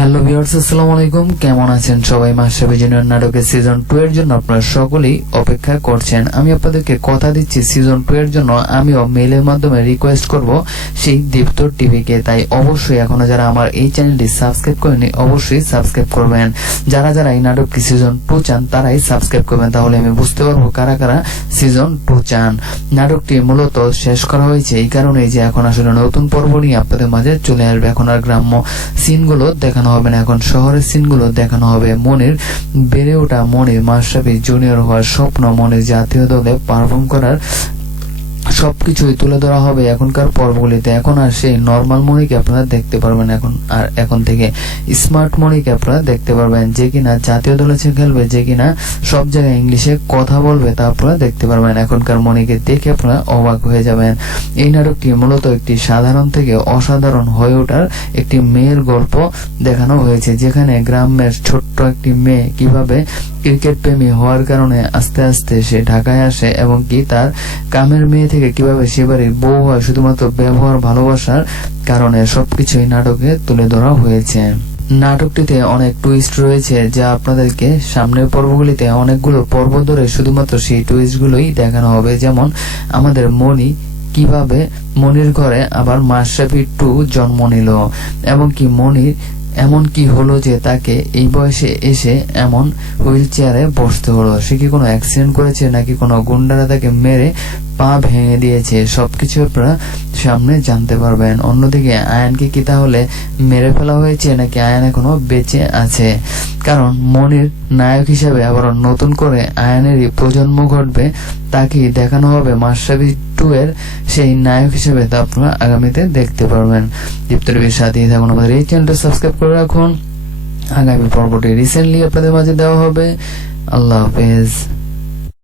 Hello viewers, আসসালামু আলাইকুম। কেমন আছেন সবাই? মাশরাফি জুনিয়র নাটকের সিজন 2 এর জন্য আপনারা সকলেই অপেক্ষা করছেন। আমি আপনাদেরকে কথা দিচ্ছি, সিজন 2 এর জন্য আমিও মেইলের মাধ্যমে রিকোয়েস্ট করব সেই দীপ্ত টিভিকে। তাই অবশ্যই এখনো যারা আমার এই চ্যানেলটি সাবস্ক্রাইব করেনি অবশ্যই সাবস্ক্রাইব করবেন। যারা যারা এই নাটকটি সিজন 2 চান তারাই সাবস্ক্রাইব করবেন, তাহলে আমি বুঝতে পারবো কারা কারা সিজন 2 চান। নাটকটি মূলত শেষ করা হয়েছে এই কারণে যে এখন আসলে নতুন পর্ব নিয়ে আপনাদের মাঝে চলে আসবে। এখন আর গ্রাম্য সিনগুলো দেখানো হবে না, এখন শহরের সিনগুলো দেখানো হবে। মনির বেড়ে ওঠা, মনির মাশরাফি জুনিয়র হওয়ার স্বপ্ন, মনির জাতীয় দলে পারফর্ম করার সবকিছুই তুলে ধরা হবে এখনকার পর্বগুলিতে। এখন আর সেই নর্মাল মনিকে আপনারা দেখতে পারবেন, এখন থেকে স্মার্ট মনিকে আপনারা দেখতে পারবেন, যে কিনা জাতীয় দলে খেলবে, যে কিনা সব জায়গায় ইংলিশে কথা বলবে, তা আপনারা দেখতে পারবেন। এখনকার মনিকে দেখে আপনারা অবাক হয়ে যাবেন। এই নাটকটি মূলত একটি সাধারণ থেকে অসাধারণ হয়ে ওঠার একটি মেয়ের গল্প দেখানো হয়েছে, যেখানে গ্রামের ছোট্ট একটি মেয়ে কিভাবে ক্রিকেট প্রেমী হওয়ার কারণে আস্তে আস্তে সে ঢাকায় আসে, এবং কি তার কামের মেয়ে থেকে কিভাবে সে বাড়ির বউ হয় শুধুমাত্র ব্যবহার ভালোবাসার কারণে, সবকিছুই নাটকে তুলে ধরা হয়েছে। নাটকটিতে অনেক টুইস্ট রয়েছে, যা আপনাদেরকে সামনের পর্বগুলিতে অনেকগুলো পর্ব ধরে শুধুমাত্র সেই টুইস্টগুলোই দেখানো হবে। যেমন আমাদের মনি কিভাবে মনির ঘরে আবার মাশরাফি 2 জন্ম নিল, এবং কি মনির এমন কি হলো যে তাকে এই বয়সে এসে এমন হুইল চেয়ারে বসতে হলো। সে কি কোনো অ্যাক্সিডেন্ট করেছে নাকি কোনো গুন্ডারা তাকে মেরে পা ভেঙে দিয়েছে, সবকিছু আপনারা সামনে জানতে পারবেন। অন্যদিকে আয়ানকে কি তাহলে মেরে ফেলা হয়েছে নাকি আয়ান এখনো বেঁচে আছে? কারণ মনির নায়ক হিসেবে আবার নতুন করে আয়ানেরই প্রজন্ম ঘটবে, তাকে দেখানো হবে মাশরাফি 2 এর সেই নায়ক হিসেবে, তা আপনারা আগামীতে দেখতে পারবেন। দীপ্ত টিভির সাথেই থাকুন, আমাদের এই চ্যানেলটা সাবস্ক্রাইব করে রাখুন। আগামী পর্বটি রিসেন্টলি আপনাদের মাঝে দেওয়া হবে। আল্লাহ হাফেজ।